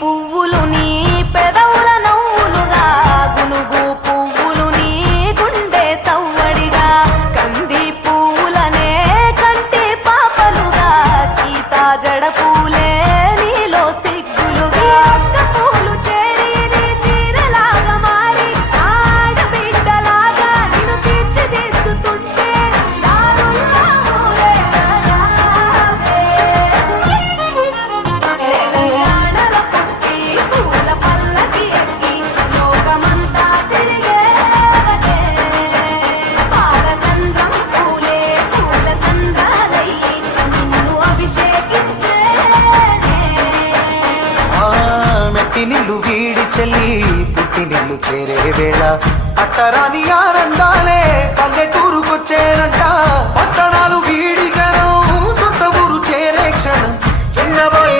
పువ్వులు నీ వీడు వీడి చెల్లి పుట్టినిల్లు చేరే వేళ. అట్టరాని ఆనందాలే పల్లెటూరుకొచ్చేనంట పట్టణాలు వీడి జనం సొంత ఊరు చేరే క్షణం. చిన్నబాయి